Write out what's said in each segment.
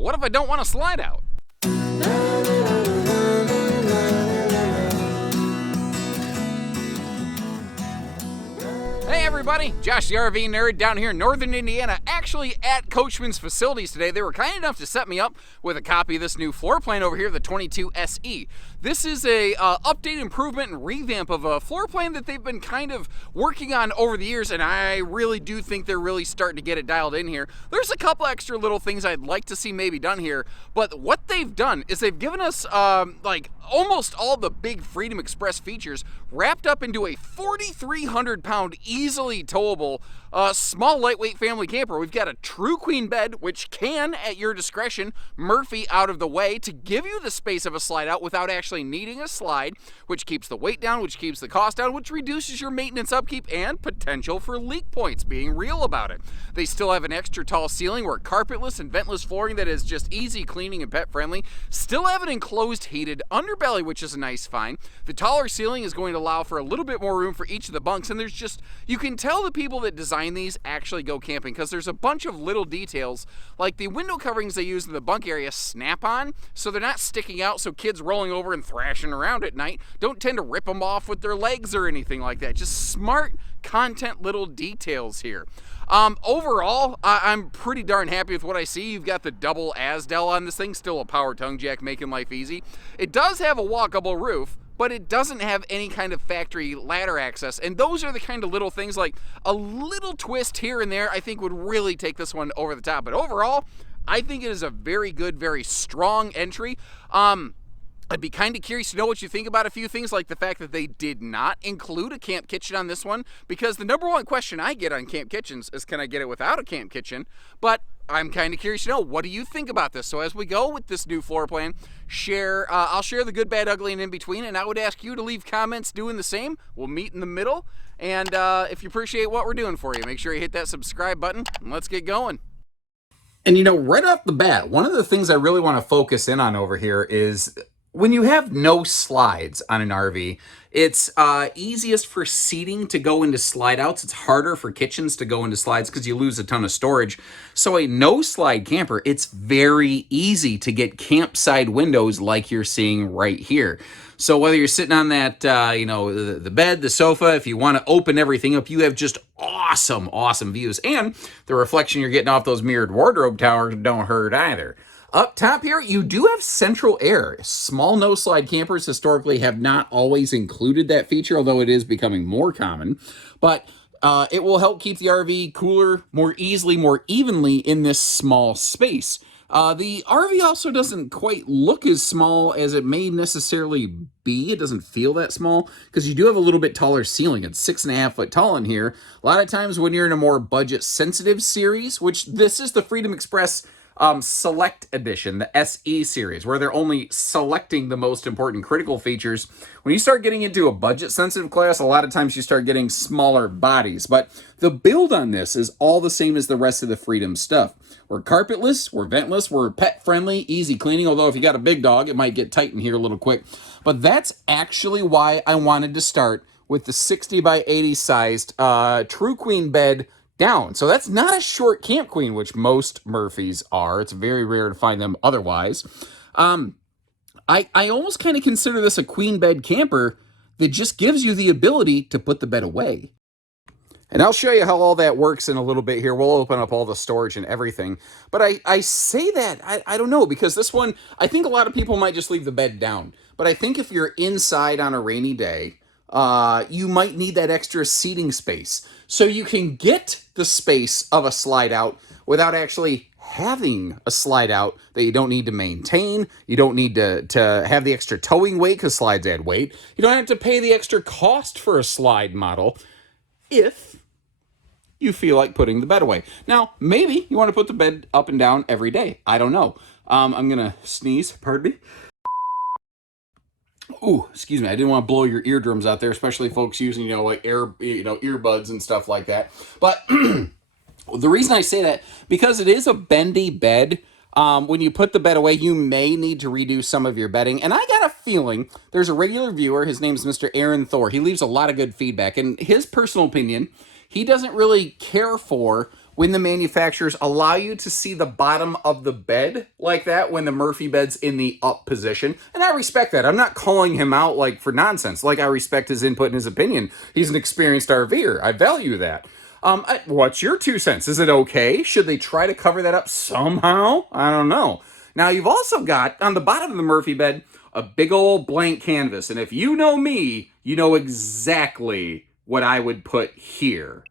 But what if I don't want to slide out? Hey everybody, Josh the RV nerd down here in northern Indiana, actually at Coachmen's facilities today. They were kind enough to set me up with a copy of this new floor plan over here, the 22 SE. This is a update, improvement, and revamp of a floor plan that they've been kind of working on over the years, and I really do think they're really starting to get it dialed in here. There's a couple extra little things I'd like to see maybe done here, but what they've done is they've given us like almost all the big Freedom Express features wrapped up into a 4,300 pound easily towable small lightweight family camper. We've got a true queen bed, which can, at your discretion, Murphy out of the way to give you the space of a slide out without actually needing a slide, which keeps the weight down, which keeps the cost down, which reduces your maintenance upkeep and potential for leak points, being real about it. They still have an extra tall ceiling where carpetless and ventless flooring that is just easy cleaning and pet friendly. Still have an enclosed heated underbelly, which is a nice find. The taller ceiling is going to allow for a little bit more room for each of the bunks, and there's just, you can tell the people that design these actually go camping because there's a bunch of little details, like the window coverings they use in the bunk area snap on, so they're not sticking out, so kids rolling over and thrashing around at night don't tend to rip them off with their legs or anything like that. Just smart content little details here. Overall, I'm pretty darn happy with what I see. You've got the double Asdel on this thing, still a power tongue jack making life easy. It does have a walkable roof, but it doesn't have any kind of factory ladder access. And those are the kind of little things, like a little twist here and there, I think would really take this one over the top. But overall, I think it is a very good, very strong entry. I'd be kind of curious to know what you think about a few things, like the fact that they did not include a camp kitchen on this one, because the number one question I get on camp kitchens is, can I get it without a camp kitchen? But I'm kind of curious to know, what do you think about this? So as we go with this new floor plan, I'll share the good, bad, ugly, and in between, and I would ask you to leave comments doing the same. We'll meet in the middle, and if you appreciate what we're doing for you, make sure you hit that subscribe button, and let's get going. And you know, right off the bat, one of the things I really want to focus in on over here is when you have no slides on an RV, it's easiest for seating to go into slide outs. It's harder for kitchens to go into slides because you lose a ton of storage. So a no slide camper, it's very easy to get campside windows like you're seeing right here. So whether you're sitting on that, the bed, the sofa, if you want to open everything up, you have just awesome views. And the reflection you're getting off those mirrored wardrobe towers don't hurt either. Up top here, you do have central air. Small no-slide campers historically have not always included that feature, although it is becoming more common. But it will help keep the RV cooler more easily, more evenly in this small space. The RV also doesn't quite look as small as it may necessarily be. It doesn't feel that small because you do have a little bit taller ceiling. It's 6.5 foot tall in here. A lot of times when you're in a more budget-sensitive series, which this is the Freedom Express Select Edition, the SE series, where they're only selecting the most important critical features. When you start getting into a budget-sensitive class, a lot of times you start getting smaller bodies. But the build on this is all the same as the rest of the Freedom stuff. We're carpetless, we're ventless, we're pet-friendly, easy cleaning, although if you got a big dog, it might get tight in here a little quick. But that's actually why I wanted to start with the 60 by 80 sized true queen bed down. So that's not a short camp queen, which most Murphys are. It's very rare to find them otherwise. I almost kind of consider this a queen bed camper that just gives you the ability to put the bed away. And I'll show you how all that works in a little bit here. We'll open up all the storage and everything. But I say that, I don't know, because this one, I think a lot of people might just leave the bed down. But I think if you're inside on a rainy day, you might need that extra seating space. So you can get the space of a slide out without actually having a slide out that you don't need to maintain. You don't need to have the extra towing weight because slides add weight. You don't have to pay the extra cost for a slide model if you feel like putting the bed away. Now, maybe you want to put the bed up and down every day. I don't know. I'm going to sneeze. Pardon me. Ooh, excuse me. I didn't want to blow your eardrums out there, especially folks using, like earbuds and stuff like that. But the reason I say that, because it is a bendy bed, when you put the bed away, you may need to redo some of your bedding. And I got a feeling there's a regular viewer. His name's Mr. Aaron Thor. He leaves a lot of good feedback. And his personal opinion, he doesn't really care for when the manufacturers allow you to see the bottom of the bed like that when the Murphy bed's in the up position. And I respect that. I'm not calling him out like for nonsense. Like, I respect his input and his opinion. He's an experienced RVer. I value that. What's your 2 cents? Is it okay? Should they try to cover that up somehow? I don't know. Now, you've also got, on the bottom of the Murphy bed, a big old blank canvas. And if you know me, you know exactly what I would put here.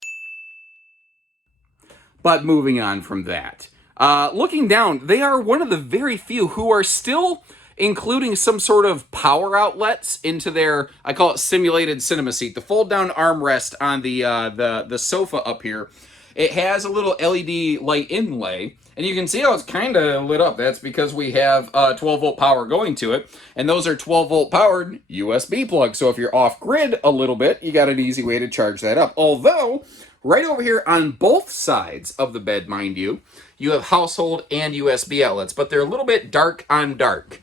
But moving on from that, looking down, they are one of the very few who are still including some sort of power outlets into their, I call it simulated cinema seat, the fold-down armrest on the sofa up here. It has a little LED light inlay, and you can see how it's kind of lit up. That's because we have 12-volt power going to it, and those are 12-volt powered USB plugs. So if you're off-grid a little bit, you got an easy way to charge that up. Although, right over here on both sides of the bed, mind you, you have household and USB outlets, but they're a little bit dark on dark.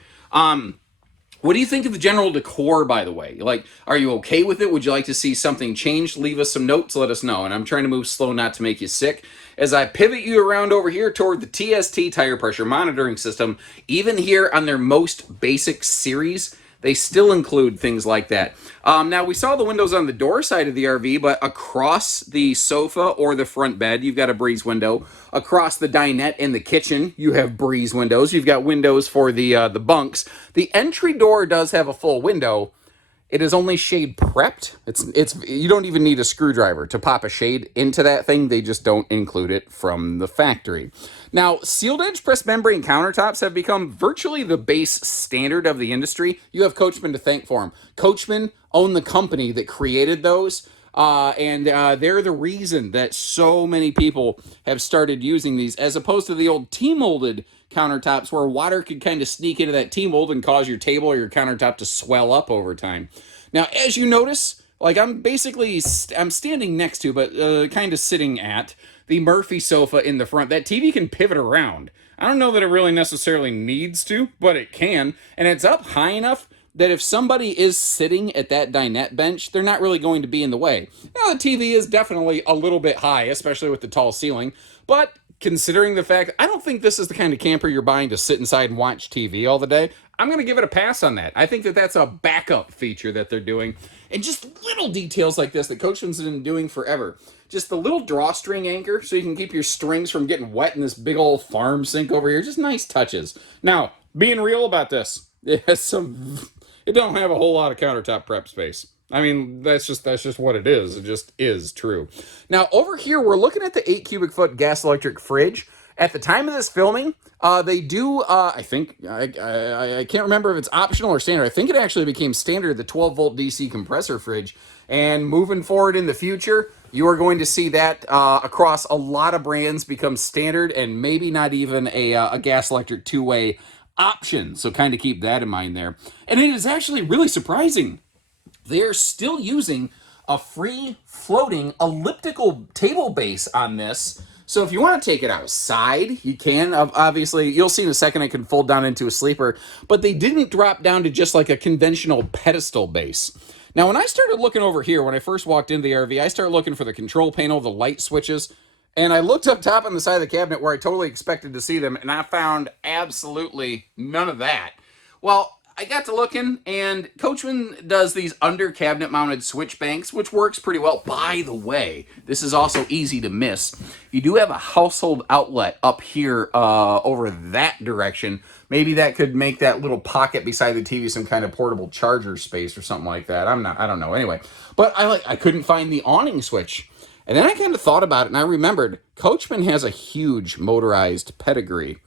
What do you think of the general decor, by the way? Like, are you okay with it? Would you like to see something changed? Leave us some notes, let us know. And I'm trying to move slow not to make you sick. As I pivot you around over here toward the TST tire pressure monitoring system, even here on their most basic series, they still include things like that. Now, we saw the windows on the door side of the RV, but across the sofa or the front bed, you've got a breeze window. Across the dinette and the kitchen, you have breeze windows. You've got windows for the bunks. The entry door does have a full window. It is only shade prepped. It's you don't even need a screwdriver to pop a shade into that thing. They just don't include it from the factory. Now, sealed edge pressed membrane countertops have become virtually the base standard of the industry. You have Coachmen to thank for them. Coachmen own the company that created those. And they're the reason that so many people have started using these, as opposed to the old T-molded countertops where water could kind of sneak into that T-mold and cause your table or your countertop to swell up over time. Now, as you notice, like I'm standing next to, but kind of sitting at, the Murphy sofa in the front. That TV can pivot around. I don't know that it really necessarily needs to, but it can. And it's up high enough that if somebody is sitting at that dinette bench, they're not really going to be in the way. Now, the TV is definitely a little bit high, especially with the tall ceiling, but considering the fact, I don't think this is the kind of camper you're buying to sit inside and watch TV all the day. I'm going to give it a pass on that. I think that that's a backup feature that they're doing. And just little details like this that Coachman's been doing forever. Just the little drawstring anchor so you can keep your strings from getting wet in this big old farm sink over here. Just nice touches. Now, being real about this, it don't have a whole lot of countertop prep space. I mean, that's just what it is. It just is true. Now, over here, we're looking at the 8 cubic foot gas electric fridge. At the time of this filming, they do, I think, I can't remember if it's optional or standard. I think it actually became standard, the 12-volt DC compressor fridge. And moving forward in the future, you are going to see that across a lot of brands become standard and maybe not even a gas electric two-way option. So kind of keep that in mind there. And it is actually really surprising. They're still using a free floating elliptical table base on this. So if you want to take it outside, you can. Obviously, you'll see in a second it can fold down into a sleeper. But they didn't drop down to just like a conventional pedestal base. Now, when I started looking over here, when I first walked into the RV, I started looking for the control panel, the light switches. And I looked up top on the side of the cabinet where I totally expected to see them, and I found absolutely none of that. Well, I got to looking, and Coachman does these under cabinet mounted switch banks, which works pretty well. By the way, this is also easy to miss. You do have a household outlet up here over that direction. Maybe that could make that little pocket beside the TV some kind of portable charger space or something like that. I don't know. Anyway, but I couldn't find the awning switch. And then I kind of thought about it, and I remembered Coachman has a huge motorized pedigree.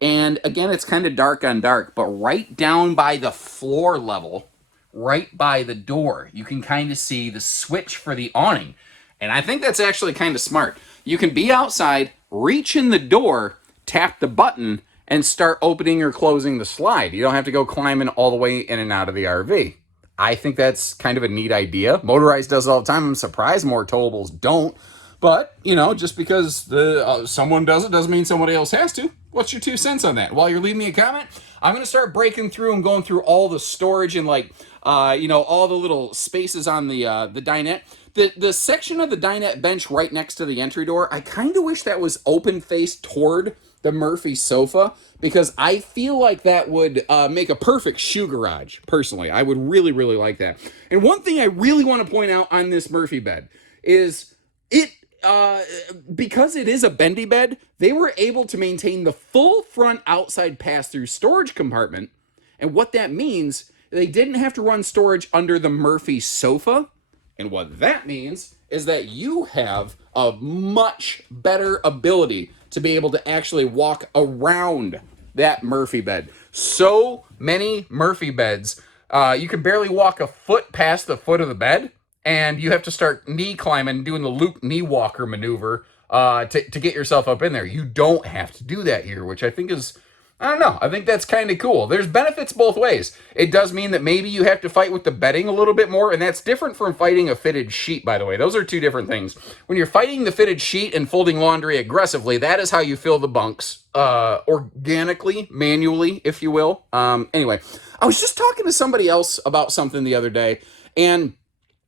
And again, it's kind of dark on dark, but right down by the floor level, right by the door, you can kind of see the switch for the awning. And I think that's actually kind of smart. You can be outside, reach in the door, tap the button, and start opening or closing the slide. You don't have to go climbing all the way in and out of the RV. I think that's kind of a neat idea. Motorized does it all the time. I'm surprised more towables don't. But, you know, just because someone does it doesn't mean somebody else has to. What's your 2 cents on that? While you're leaving me a comment, I'm going to start breaking through and going through all the storage and like, all the little spaces on the dinette. The section of the dinette bench right next to the entry door, I kind of wish that was open face toward the Murphy sofa, because I feel like that would make a perfect shoe garage, personally. I would really, really like that. And one thing I really want to point out on this Murphy bed is because it is a bendy bed, they were able to maintain the full front outside pass-through storage compartment. And what that means, they didn't have to run storage under the Murphy sofa. And what that means is that you have a much better ability to be able to actually walk around that Murphy bed. So many Murphy beds, you can barely walk a foot past the foot of the bed, and you have to start knee climbing, doing the Luke knee walker maneuver to get yourself up in there. You don't have to do that here, which I think is, I don't know, I think that's kind of cool. There's benefits both ways. It does mean that maybe you have to fight with the bedding a little bit more, and that's different from fighting a fitted sheet, by the way. Those are two different things. When you're fighting the fitted sheet and folding laundry aggressively, that is how you fill the bunks, organically, manually, if you will. Anyway, I was just talking to somebody else about something the other day, and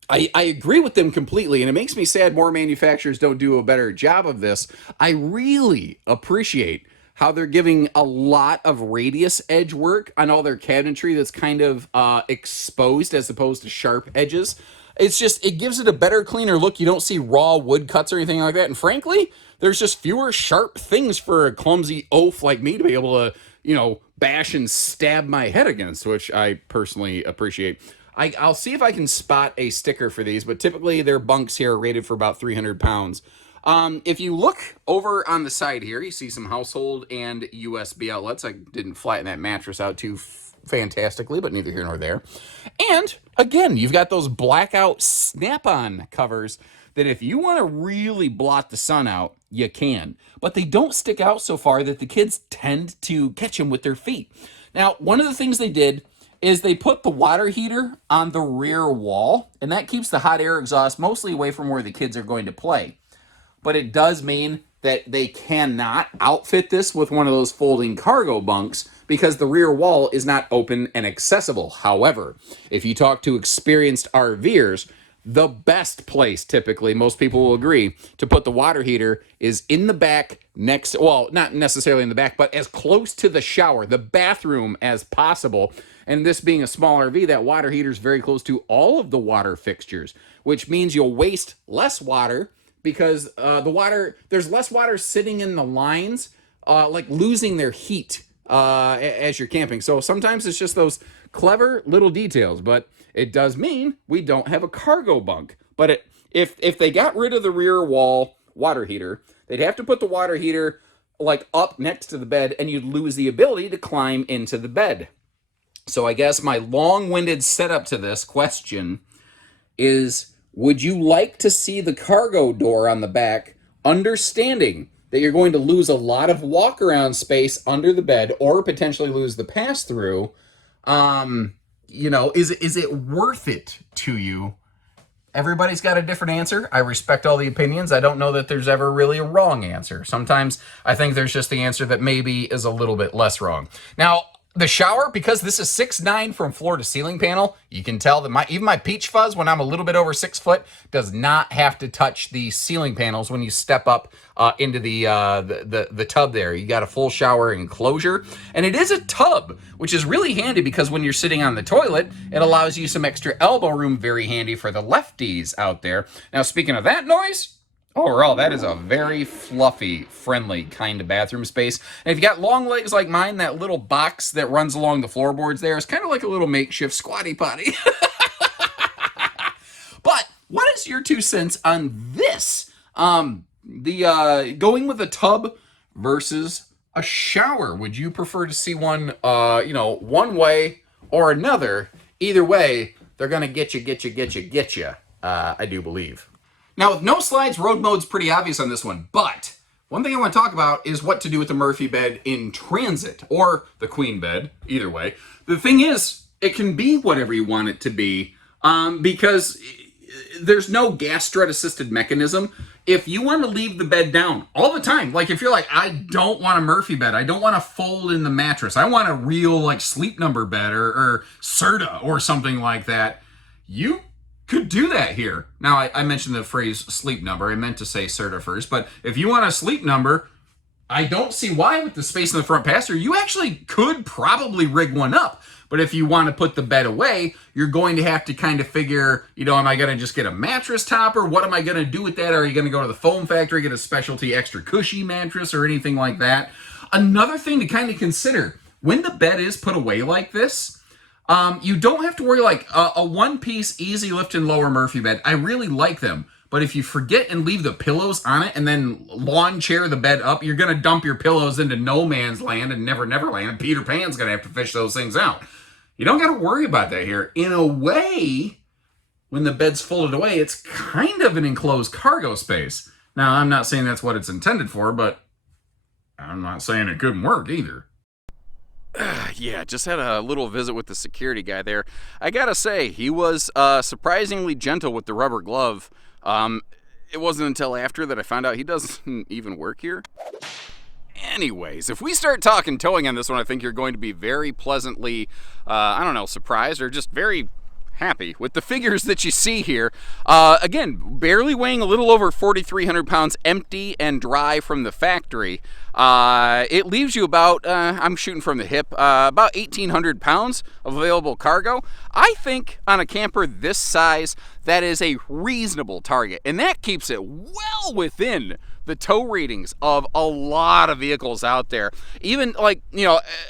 I agree with them completely, and it makes me sad more manufacturers don't do a better job of this. I really appreciate how they're giving a lot of radius edge work on all their cabinetry that's kind of exposed as opposed to sharp edges. It's just, it gives it a better, cleaner look. You don't see raw wood cuts or anything like that. And frankly, there's just fewer sharp things for a clumsy oaf like me to be able to, bash and stab my head against, which I personally appreciate. I'll see if I can spot a sticker for these, but typically their bunks here are rated for about 300 pounds. If you look over on the side here, you see some household and USB outlets. I didn't flatten that mattress out too fantastically, but neither here nor there. And again, you've got those blackout snap-on covers that if you want to really blot the sun out, you can. But they don't stick out so far that the kids tend to catch them with their feet. Now, one of the things they did is they put the water heater on the rear wall, and that keeps the hot air exhaust mostly away from where the kids are going to play. But it does mean that they cannot outfit this with one of those folding cargo bunks because the rear wall is not open and accessible. However, if you talk to experienced RVers, the best place, typically, most people will agree, to put the water heater is in the back next, well, not necessarily in the back, but as close to the shower, the bathroom as possible. And this being a small RV, that water heater is very close to all of the water fixtures, which means you'll waste less water because there's less water sitting in the lines, like losing their heat as you're camping. So sometimes it's just those clever little details, but it does mean we don't have a cargo bunk. But if they got rid of the rear wall water heater, they'd have to put the water heater like up next to the bed, and you'd lose the ability to climb into the bed. So I guess my long-winded setup to this question is, would you like to see the cargo door on the back, understanding that you're going to lose a lot of walk-around space under the bed or potentially lose the pass-through? Is it worth it to you? Everybody's got a different answer. I respect all the opinions. I don't know that there's ever really a wrong answer. Sometimes I think there's just the answer that maybe is a little bit less wrong. Now, the shower, because this is 6'9" from floor to ceiling panel, you can tell that even my peach fuzz, when I'm a little bit over 6 foot, does not have to touch the ceiling panels when you step up into the tub there. You got a full shower enclosure, and it is a tub, which is really handy because when you're sitting on the toilet, it allows you some extra elbow room, very handy for the lefties out there. Now, speaking of that noise, overall, that is a very fluffy, friendly kind of bathroom space. And if you got long legs like mine, that little box that runs along the floorboards there is kind of like a little makeshift squatty potty. But what is your 2 cents on this? Going with a tub versus a shower. Would you prefer to see one, one way or another? Either way, they're going to get you. I do believe. Now, with no slides, road mode's pretty obvious on this one, but one thing I want to talk about is what to do with the Murphy bed in transit, or the queen bed, either way. The thing is, it can be whatever you want it to be, because there's no gas strut assisted mechanism. if you want to leave the bed down all the time, like if you're like, I don't want a Murphy bed, I don't want to fold in the mattress, I want a real like Sleep Number bed or Serta or something like that, you could do that here. Now, I mentioned the phrase Sleep Number. I meant to say Serta first, but if you want a Sleep Number, I don't see why with the space in the front pass-thru, you actually could probably rig one up. But if you want to put the bed away, you're going to have to kind of figure, am I going to just get a mattress topper? What am I going to do with that? Are you going to go to the foam factory, get a specialty extra cushy mattress or anything like that? Another thing to kind of consider, when the bed is put away like this, you don't have to worry like a one-piece easy lift and lower Murphy bed. I really like them. But if you forget and leave the pillows on it and then lawn chair the bed up, you're going to dump your pillows into no man's land and never land. And Peter Pan's going to have to fish those things out. You don't got to worry about that here. In a way, when the bed's folded away, it's kind of an enclosed cargo space. Now, I'm not saying that's what it's intended for, but I'm not saying it couldn't work either. Yeah, just had a little visit with the security guy there. I gotta say, he was surprisingly gentle with the rubber glove. It wasn't until after that I found out he doesn't even work here. Anyways, if we start talking towing on this one, I think you're going to be very pleasantly, surprised or just very happy with the figures that you see here. Again, barely weighing a little over 4,300 pounds empty and dry from the factory. It leaves you about, I'm shooting from the hip, about 1,800 pounds of available cargo. I think on a camper this size, that is a reasonable target, and that keeps it well within the tow ratings of a lot of vehicles out there. Even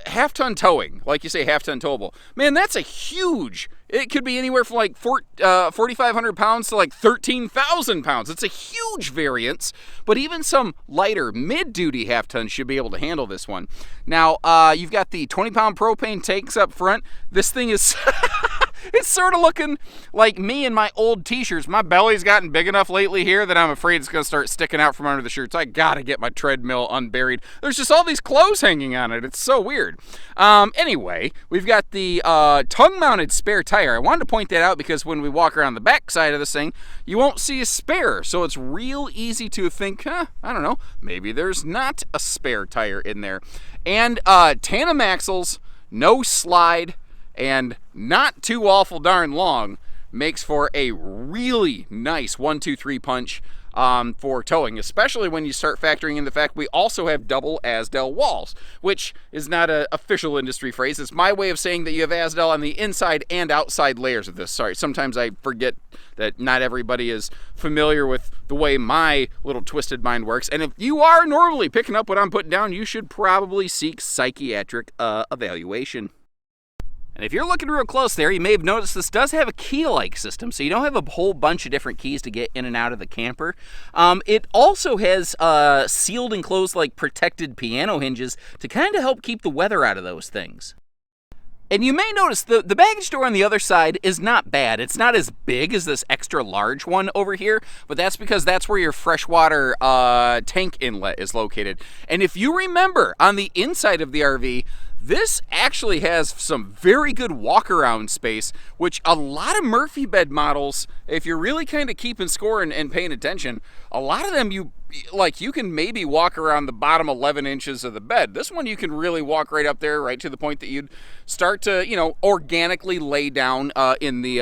half-ton towing, like you say, half-ton towable. Man, that's a huge, it could be anywhere from like 4,500 pounds to like 13,000 pounds. It's a huge variance, but even some lighter mid-duty half-tons should be able to handle this one. Now, you've got the 20-pound propane tanks up front. This thing is... It's sort of looking like me in my old t-shirts. My belly's gotten big enough lately here that I'm afraid it's going to start sticking out from under the shirts. I got to get my treadmill unburied. There's just all these clothes hanging on it. It's so weird. Anyway, we've got the tongue-mounted spare tire. I wanted to point that out because when we walk around the back side of this thing, you won't see a spare. So it's real easy to think, I don't know, maybe there's not a spare tire in there. And tandem axles, no slide, and not too awful darn long, makes for a really nice 1-2-3 punch for towing, especially when you start factoring in the fact we also have double Asdel walls, which is not an official industry phrase. It's my way of saying that you have Asdel on the inside and outside layers of this. Sorry, sometimes I forget that not everybody is familiar with the way my little twisted mind works. And if you are normally picking up what I'm putting down, you should probably seek psychiatric evaluation. And if you're looking real close there, you may have noticed this does have a key-like system, so you don't have a whole bunch of different keys to get in and out of the camper. It also has sealed and closed like protected piano hinges to kind of help keep the weather out of those things. And you may notice the baggage door on the other side is not bad. It's not as big as this extra large one over here, but that's because that's where your freshwater tank inlet is located. And if you remember, on the inside of the RV, this actually has some very good walk-around space, which a lot of Murphy bed models, if you're really kind of keeping score and paying attention, a lot of them you can maybe walk around the bottom 11 inches of the bed. This one you can really walk right up there, right to the point that you'd start to, organically lay down in the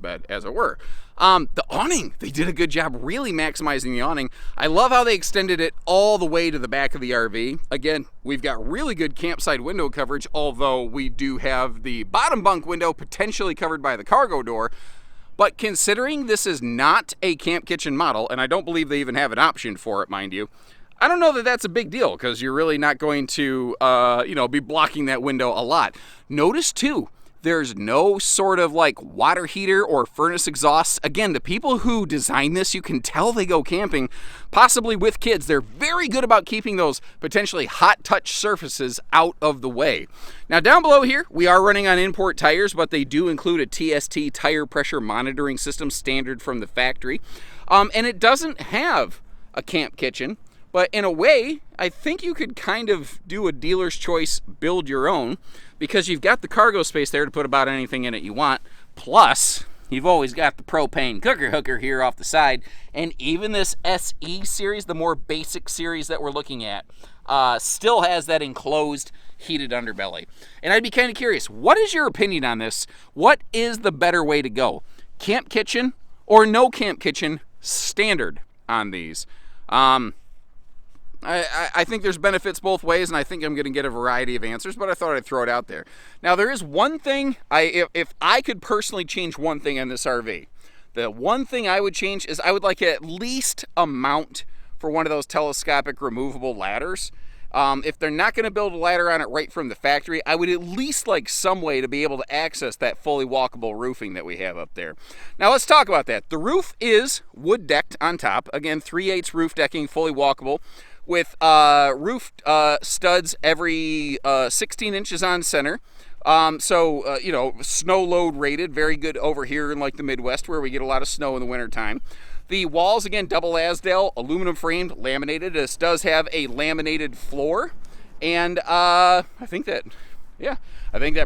bed, as it were. The awning, they did a good job really maximizing the awning. I love how they extended it all the way to the back of the RV. Again, we've got really good campsite window coverage, although we do have the bottom bunk window potentially covered by the cargo door. But considering this is not a camp kitchen model, and I don't believe they even have an option for it, mind you, I don't know that that's a big deal because you're really not going to, be blocking that window a lot. Notice too, there's no sort of like water heater or furnace exhaust. Again, the people who design this, you can tell they go camping, possibly with kids. They're very good about keeping those potentially hot touch surfaces out of the way. Now down below here, we are running on import tires, but they do include a TST tire pressure monitoring system standard from the factory. And it doesn't have a camp kitchen, but in a way, I think you could kind of do a dealer's choice, build your own, because you've got the cargo space there to put about anything in it you want. Plus, You've always got the propane cooker hooker here off the side, and even this SE series, the more basic series that we're looking at, still has that enclosed heated underbelly. And I'd be kind of curious, what is your opinion on this? What is the better way to go? Camp kitchen or no camp kitchen standard on these? I think there's benefits both ways, and I think I'm going to get a variety of answers, but I thought I'd throw it out there. Now, there is one thing, if I could personally change one thing on this RV, the one thing I would change is I would like at least a mount for one of those telescopic removable ladders. If they're not going to build a ladder on it right from the factory, I would at least like some way to be able to access that fully walkable roofing that we have up there. Now let's talk about that. The roof is wood decked on top. Again, 3/8 roof decking, fully walkable, with roof studs every 16 inches on center. You know, snow load rated, very good over here in like the Midwest where we get a lot of snow in the wintertime. The walls, again, double Asdale, aluminum framed, laminated. This does have a laminated floor. And I think that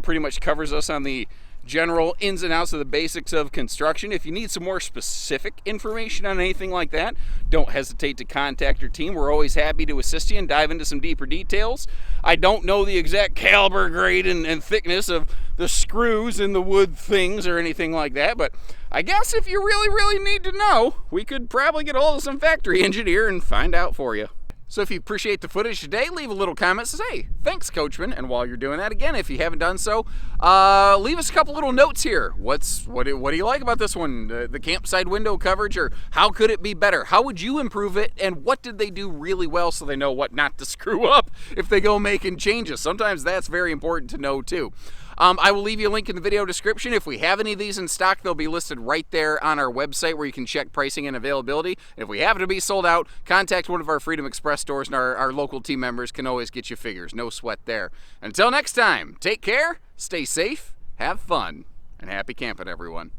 pretty much covers us on the general ins and outs of the basics of construction. If you need some more specific information on anything like that, don't hesitate to contact your team. We're always happy to assist you and dive into some deeper details. I don't know the exact caliber, grade, and thickness of the screws and the wood things or anything like that, but I guess if you really need to know, we could probably get a hold of some factory engineer and find out for you. So if you appreciate the footage today, leave a little comment that says, hey, thanks, Coachman. And while you're doing that, again, if you haven't done so, leave us a couple little notes here. What do you like about this one? The campsite window coverage, or how could it be better? How would you improve it? And what did they do really well so they know what not to screw up if they go making changes? Sometimes that's very important to know too. I will leave you a link in the video description. If we have any of these in stock, they'll be listed right there on our website where you can check pricing and availability. If we happen to be sold out, contact one of our Freedom Express stores, and our local team members can always get you figures. No sweat there. Until next time, take care, stay safe, have fun, and happy camping, everyone.